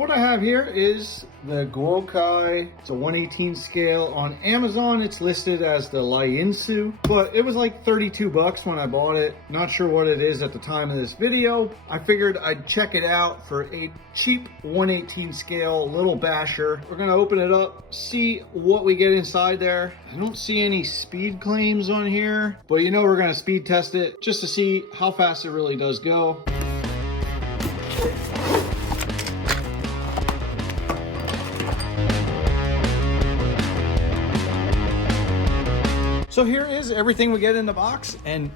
So what I have here is the Guokai. It's a 1/18 scale. On Amazon, it's listed as the LYINSU, but it was like 32 bucks when I bought it. Not sure what it is at the time of this video. I figured I'd check it out for a cheap 1/18 scale little basher. We're gonna open it up, see what we get inside there. I don't see any speed claims on here, but you know we're gonna speed test it just to see how fast it really does go. So here is everything we get in the box, and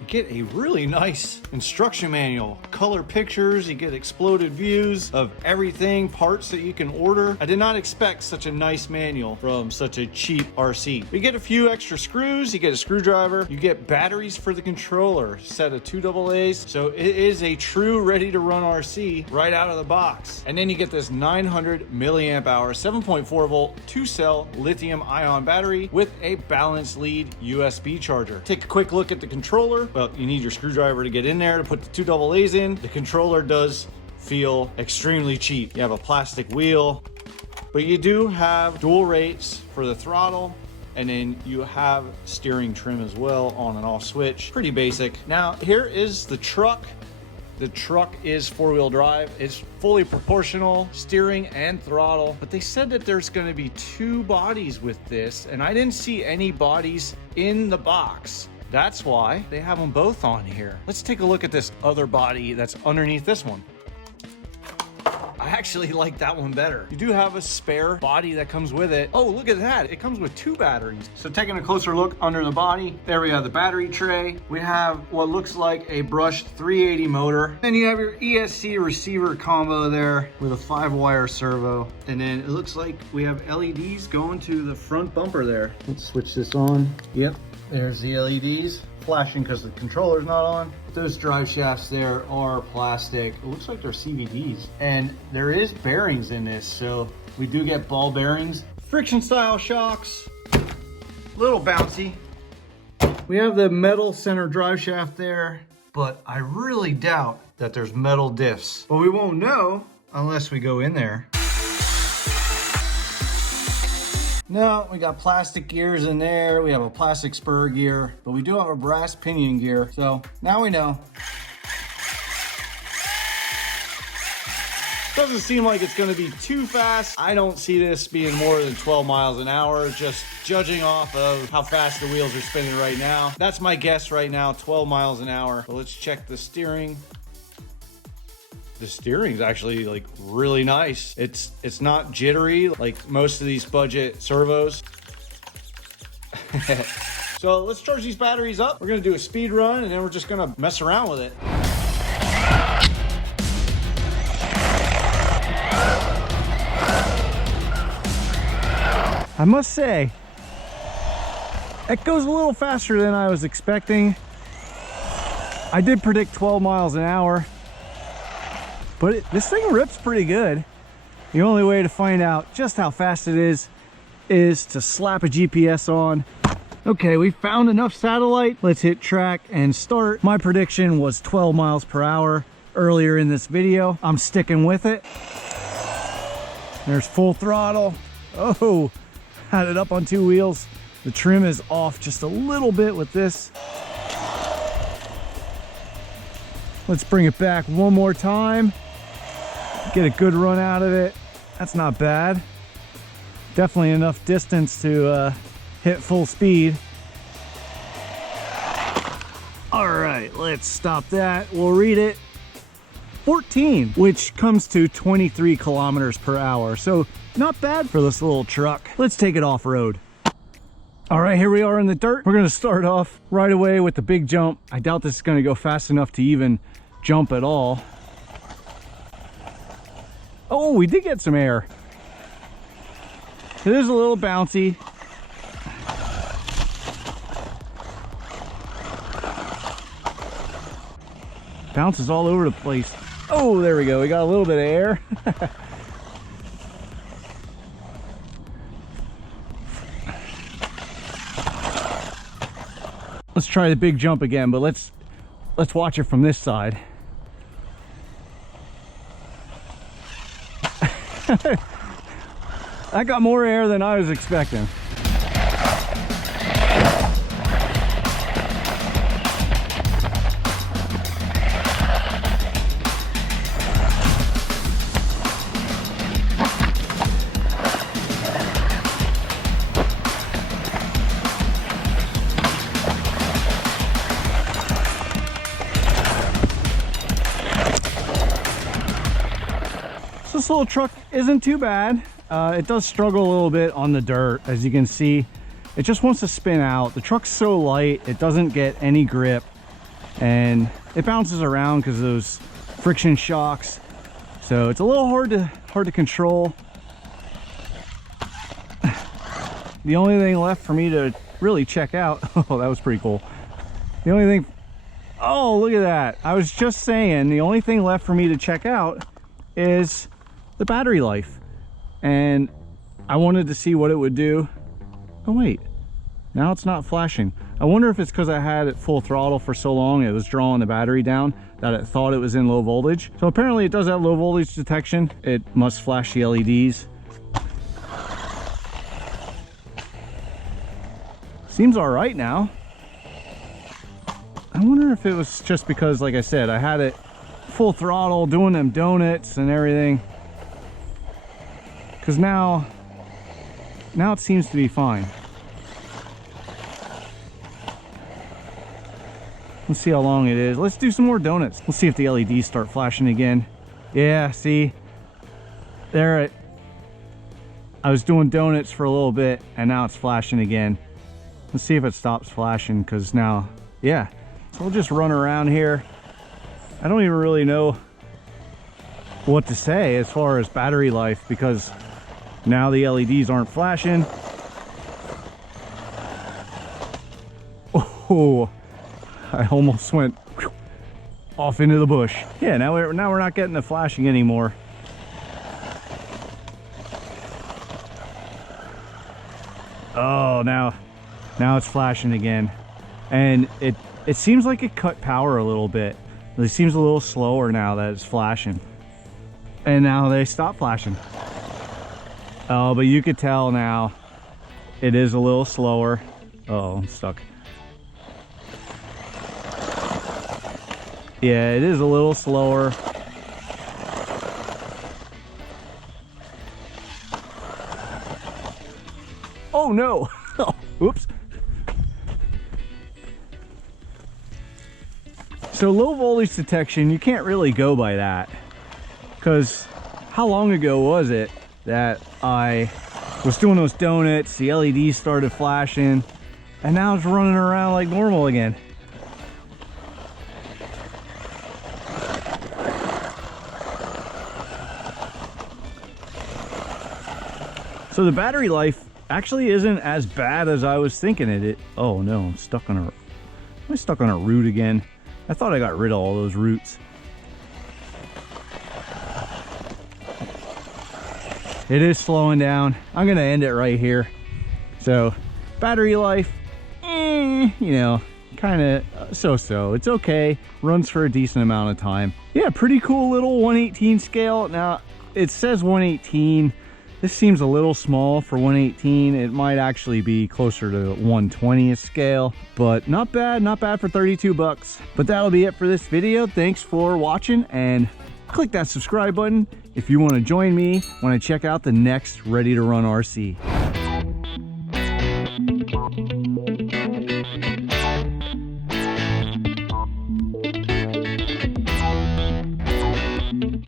you get a really nice instruction manual, color pictures, you get exploded views of everything, parts that you can order. I did not expect such a nice manual from such a cheap RC. You get a few extra screws, you get a screwdriver, you get batteries for the controller, set of 2 AA's. So it is a true ready to run RC right out of the box. And then you get this 900 milliamp hour, 7.4 volt, 2-cell lithium ion battery with a balanced lead USB charger. Take a quick look at the controller. Well, you need your screwdriver to get in there to put the 2 AA's in. The controller does feel extremely cheap. You have a plastic wheel, but you do have dual rates for the throttle, and then you have steering trim as well, on and off switch. Pretty basic. Now, here is the truck. The truck is 4-wheel drive. It's fully proportional steering and throttle, but they said that there's going to be 2 bodies with this, and I didn't see any bodies in the box. That's why they have them both on here. Let's take a look at this other body that's underneath this one. I actually like that one better. You do have a spare body that comes with it. Oh, look at that. It comes with 2 batteries. So taking a closer look under the body, there we have the battery tray. We have what looks like a brushed 380 motor. Then you have your ESC receiver combo there with a 5-wire servo. And then it looks like we have LEDs going to the front bumper there. Let's switch this on. Yep, there's the LEDs. Flashing because the controller's not on. Those drive shafts there are plastic. It looks like they're CVDs. And there is bearings in this, so we do get ball bearings. Friction style shocks, little bouncy. We have the metal center drive shaft there, but I really doubt that there's metal diffs. But we won't know unless we go in there. No, we got plastic gears in there. We have a plastic spur gear, but we do have a brass pinion gear. So now we know. Doesn't seem like it's gonna be too fast. I don't see this being more than 12 miles an hour, just judging off of how fast the wheels are spinning right now. That's my guess right now, 12 miles an hour. But let's check the steering. The steering's actually like really nice. It's not jittery like most of these budget servos. So let's charge these batteries up. We're gonna do a speed run, and then we're just gonna mess around with it. I must say, it goes a little faster than I was expecting. I did predict 12 miles an hour. But this thing rips pretty good. The only way to find out just how fast it is to slap a GPS on. Okay, we found enough satellite. Let's hit track and start. My prediction was 12 miles per hour earlier in this video. I'm sticking with it. There's full throttle. Oh, had it up on 2 wheels. The trim is off just a little bit with this. Let's bring it back one more time. Get a good run out of it. That's not bad. Definitely enough distance to hit full speed. All right, let's stop that. We'll read it. 14, which comes to 23 kilometers per hour. So not bad for this little truck. Let's take it off-road. All right, here we are in the dirt. We're gonna start off right away with the big jump. I doubt this is gonna go fast enough to even jump at all. Oh, we did get some air. It is a little bouncy. Bounces all over the place. Oh, there we go. We got a little bit of air. Let's try the big jump again, but let's watch it from this side. That got more air than I was expecting. This little truck isn't too bad. It does struggle a little bit on the dirt, as you can see. It just wants to spin out. The truck's so light, it doesn't get any grip, and it bounces around because of those friction shocks. So it's a little hard to control. The only thing left for me to really check out, oh, that was pretty cool. The only thing, oh, look at that. I was just saying, the only thing left for me to check out is the battery life, and I wanted to see what it would do. Oh wait, now it's not flashing. I wonder if it's because I had it full throttle for so long, it was drawing the battery down, that it thought it was in low voltage. So apparently it does have low voltage detection. It must flash the LEDs. Seems all right now. I wonder if it was just because, like I said, I had it full throttle doing them donuts and everything, because now it seems to be fine. Let's see how long it is. Let's do some more donuts. Let's see if the LEDs start flashing again. Yeah, see, there it, I was doing donuts for a little bit and now it's flashing again. Let's see if it stops flashing, because now, yeah. So we'll just run around here. I don't even really know what to say as far as battery life, because now the LEDs aren't flashing. Oh, I almost went off into the bush. Yeah, now we're not getting the flashing anymore. Oh, now it's flashing again, and it seems like it cut power a little bit. It seems a little slower now that it's flashing. And now they stop flashing. Oh, but you could tell now it is a little slower. Uh-oh, I'm stuck. Yeah, it is a little slower. Oh no! Oh, oops. So low voltage detection, you can't really go by that, because how long ago was it that I was doing those donuts, the LEDs started flashing, and now it's running around like normal again. So the battery life actually isn't as bad as I was thinking it. Oh no, I'm stuck on a root again. I thought I got rid of all those roots. It is slowing down. I'm gonna end it right here. So battery life, you know, kind of so-so. It's okay, runs for a decent amount of time. Yeah, pretty cool little 1/18 scale. Now it says 1/18. This seems a little small for 1/18. It might actually be closer to 1/20th scale, but not bad for 32 bucks. But that'll be it for this video. Thanks for watching, and click that subscribe button if you want to join me when I check out the next Ready to Run RC.